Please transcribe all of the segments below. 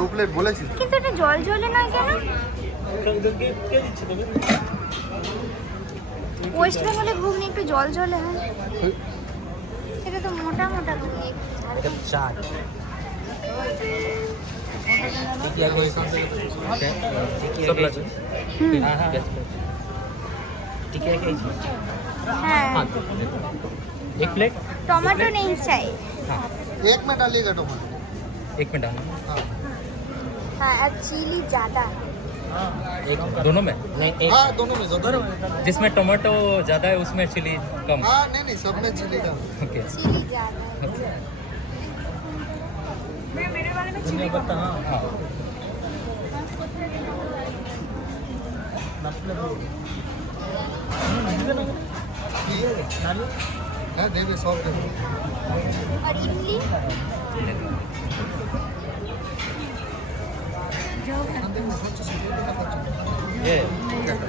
দু প্লেট বলেছি, কিন্তু এটা জল জ্বলে না কেন? ওয়েস্ট বেঙ্গলে ঘুগনি একটু জল জ্বলে হয়, এটা তো মোটা মোটা ঘুগনি। এটা চাট হ্যাঁ, एक प्लेट टमाटो नहीं चाहिए। एक में डालिएगा टमाटर। एक में डालना हाँ, और चिली ज़्यादा है। एक दोनों में नहीं एक हाँ दोनों में दोनों में। जिसमें टोमेटो ज़्यादा है उसमें चिली कम हाँ नहीं सब में चिली डाल। ओके चिली ज़्यादा है। मेरे वाले में चिली कम है। हाँ हाँ दे दे 100 दे दे। और इडली ये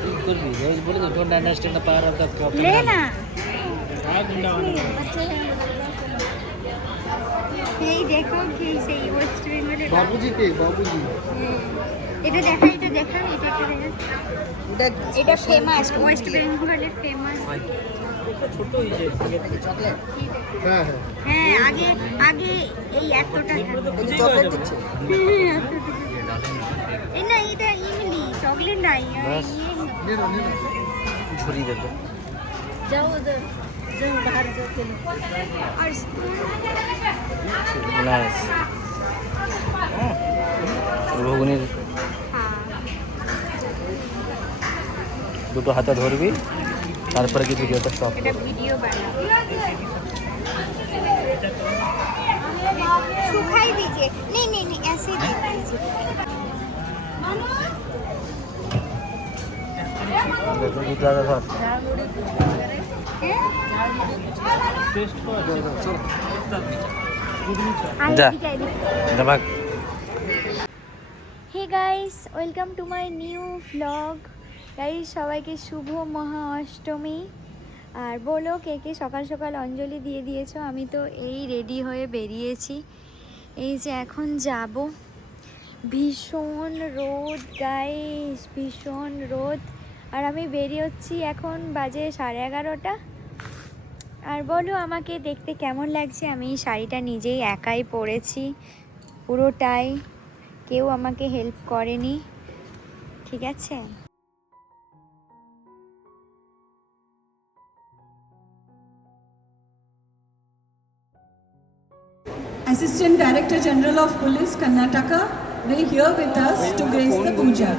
बिल्कुल भी रोज बोले तो don't understand the power of the problem लेना। बच्चे यही देखो कि सही वेस्ट बेंगल बाबूजी के बाबूजी। এটা দেখা এটা দেখা এটা দেখা এটা ফেমাস ওয়েস্ট বেঙ্গলের ফেমাস। ছোট হই যে চকলেট হ্যাঁ হ্যাঁ হ্যাঁ আগে আগে এই এতটা চকলেট দিচ্ছে এই না এটা ইমলি চকলেট নাই ले लो छुरी दे दो যাও उधर যাও बाहर जाओ खेलो और स्पून नाइस ঘুগনির হ্যাঁ দুটো হাতে ধরবি তারপরে কি ভিডিওটা স্টপ এটা ভিডিও বানাও सुखाई दीजिए नहीं नहीं नहीं ऐसे ही दे दीजिए দেখো কি দাদা ধর যা যা ভাগ hey guys welcome to my new vlog guys সবাইকে শুভ মহা অষ্টমী আর বলো কে কে সকাল সকাল অঞ্জলি দিয়ে দিয়েছো আমি তো এই রেডি হয়ে বেরিয়েছি এই যে এখন যাব ভীষণ রোদ গাইস ভীষণ রোদ আর আমি বেরিয়েছি এখন বাজে 11:30 আর বলো আমাকে দেখতে কেমন লাগছে আমি এই শাড়িটা নিজেই একাই পরেছি পুরোটাই কেউ আমাকে হেল্প করেনি ঠিক আছে Assistant Director General of Police, Karnataka, will here with us to grace the puja.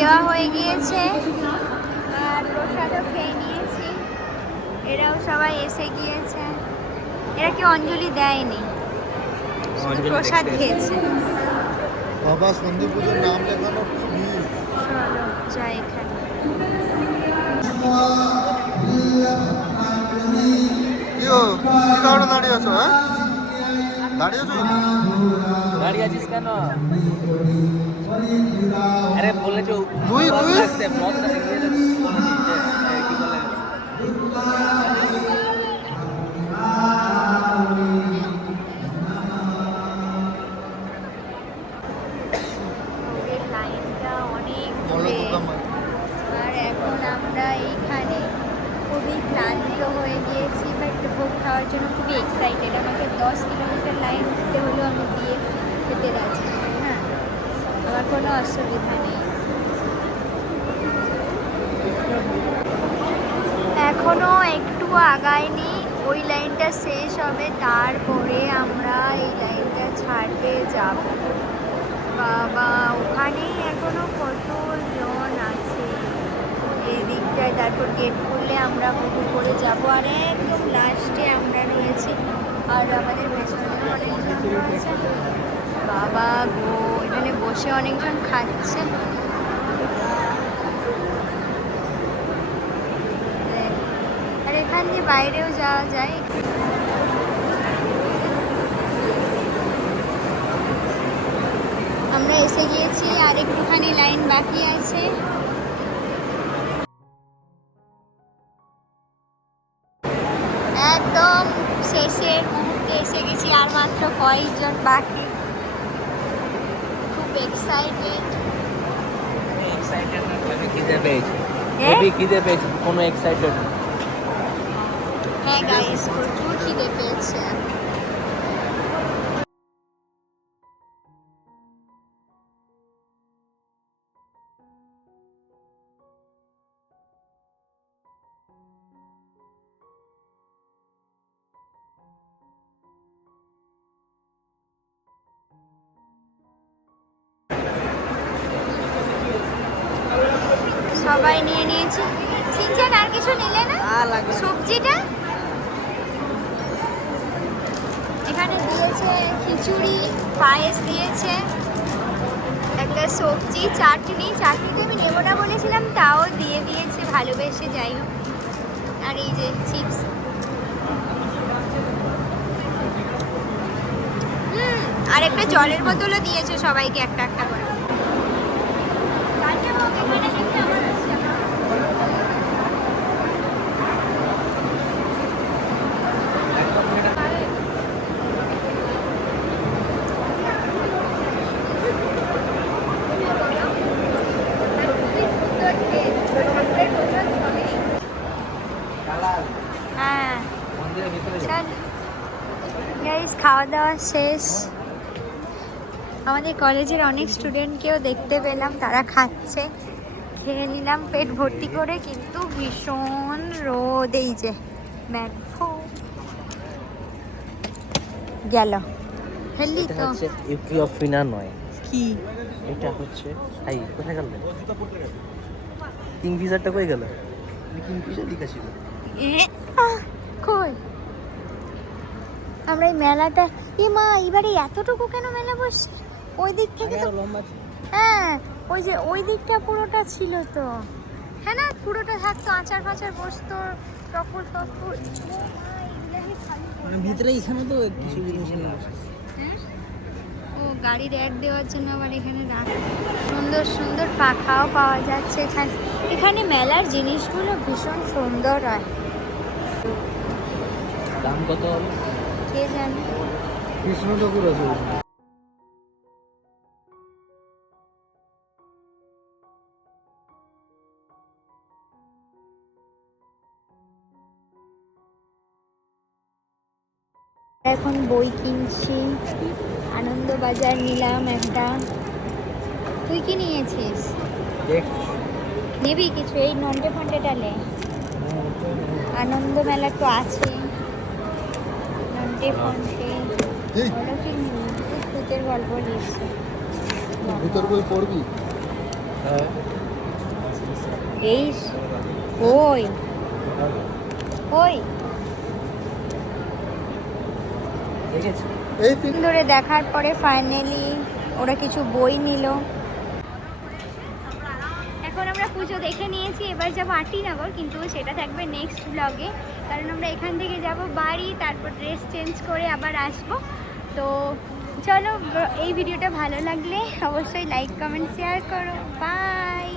দেওয়া হয়ে গিয়েছে আর প্রসাদও খেয়ে নিয়েছি এরাও সবাই এসে গিয়েছে এরা কি অঞ্জলি দেয়নি প্রসাদ খেয়েছে বাবা সন্ধি পুজোর নাম লেখানো কি ভিড়। চলো যাই এখানে। কি কারণে দাঁড়িয়ে আছো? হ্যাঁ দাঁড়িয়ে আছো গাড়ি আছিস কেন? আরে বলেছো তুই ব্লগ কি বলে ওদের লাইনটা অনেক দূরে আর এখন আমরা এইখানে খুবই ক্লান্ত হয়ে গিয়েছি, বাট ভোগ খাওয়ার জন্য খুবই এক্সাইটেড। আমাকে 10 কিলোমিটার লাইন দিতে হলেও আমি দিয়ে খেতে রাজি। হ্যাঁ, আমার কোনো অসুবিধা নেই। এখনও একটু আগায়নি, ওই লাইনটা শেষ হবে, তারপরে আমরা এই লাইনটা ছাড়তে যাব। বাবা, ওখানেই এখনো কতজন আছে এই দিকটায়। তারপর গেট খুললে আমরা বহু করে যাব, আর একদম লাস্টে আমরা রয়েছি। আর আমাদের পেছনে অনেকজন রয়েছে। বাবা গো, এখানে বসে অনেকজন খাচ্ছে। আর এখান দিয়ে বাইরেও যাওয়া যায়। আমরা এসে গিয়েছি, আর একটুখানি লাইন বাকি আছে। একদম শেষের মুহূর্তে এসে গেছি, আর মাত্র কয়েকজন বাকি। খুব এক্সাইটেড। এক্সাইটেড না, আমি খিদে পেয়েছি। হ্যাঁ? হেভি খিদে পেয়েছি, কোনো এক্সাইটেড না। হ্যাঁ গাইস, প্রচুর খিদে পেয়েছে। সবাই নিয়ে নিয়েছি। সিনচান আর কিছু নিলে না? সবজিটা এখানে দিয়েছে, খিচুড়ি, পায়েস দিয়েছে, একটা সবজি, চাটনিটা আমি নেবো না বলেছিলাম, তাও দিয়ে দিয়েছে ভালোবেসে, যাই হোক। আর এই যে চিপস। আর একটা জলের বোতলও দিয়েছে সবাইকে একটা একটা করে। হ্যাঁ, চল গাইস, খাওয়া দাওয়া শেষ। আমাদের কলেজের অনেক স্টুডেন্টকেও দেখতে পেলাম, তারা খাচ্ছে। খেয়ে নিলাম পেট ভর্তি করে, কিন্তু ভীষণ রোদ। এই যে দেখো গেল হেললি তো ইউক্রিওফিনা নয়, কি এটা হচ্ছে হাই। কোথায় গেল কিংফিশারটা? কই গেল? কিংফিশার লিখা ছিল। কই আমরা এই মেলাটা, এ মা, এবারে এতটুকু কেন মেলা বসছে? ওই দিক থেকে তো লম্বা হ্যাঁ, ওই যে ওই দিকটা পুরোটা ছিল তো। হ্যাঁ না, পুরোটা থাকতো, আচার ফাচার বসতো, টকুর টকুর। ভিতরে এখানে তো কিছু জিনিস নেই। ও গাড়ির অ্যাড দেওয়ার জন্য আবার এখানে রাখ। সুন্দর সুন্দর পাখাও পাওয়া যাচ্ছে এখানে। এখানে মেলার জিনিসগুলো ভীষণ সুন্দর হয়। দাম কত হবে কে জানে। কৃষ্ণ ঠাকুর আছে। এখন বই কিনছি, আনন্দবাজার নিলাম একটা। তুই কি নিয়েছিস? নেবি কিছু? এই নন্টে ফন্টে ডালে আনন্দ মেলা তো আছে, নন্টে ফন্টে। বলো কি নিবি? ভূতের গল্প লিখছে। ভিতর বই পড়বি? এই কই কই এই তিন ধরে দেখার পরে ফাইনালি ওরা কিছু বই নিল। এখন আমরা পুজো দেখে নিয়েছি, এবার যাবো আটিনগর, কিন্তু সেটা থাকবে নেক্সট ব্লগে, কারণ আমরা এখান থেকে যাব বাড়ি, তারপর ড্রেস চেঞ্জ করে আবার আসবো। তো চলো, এই ভিডিওটা ভালো লাগলে অবশ্যই লাইক কমেন্ট শেয়ার করো। বাই।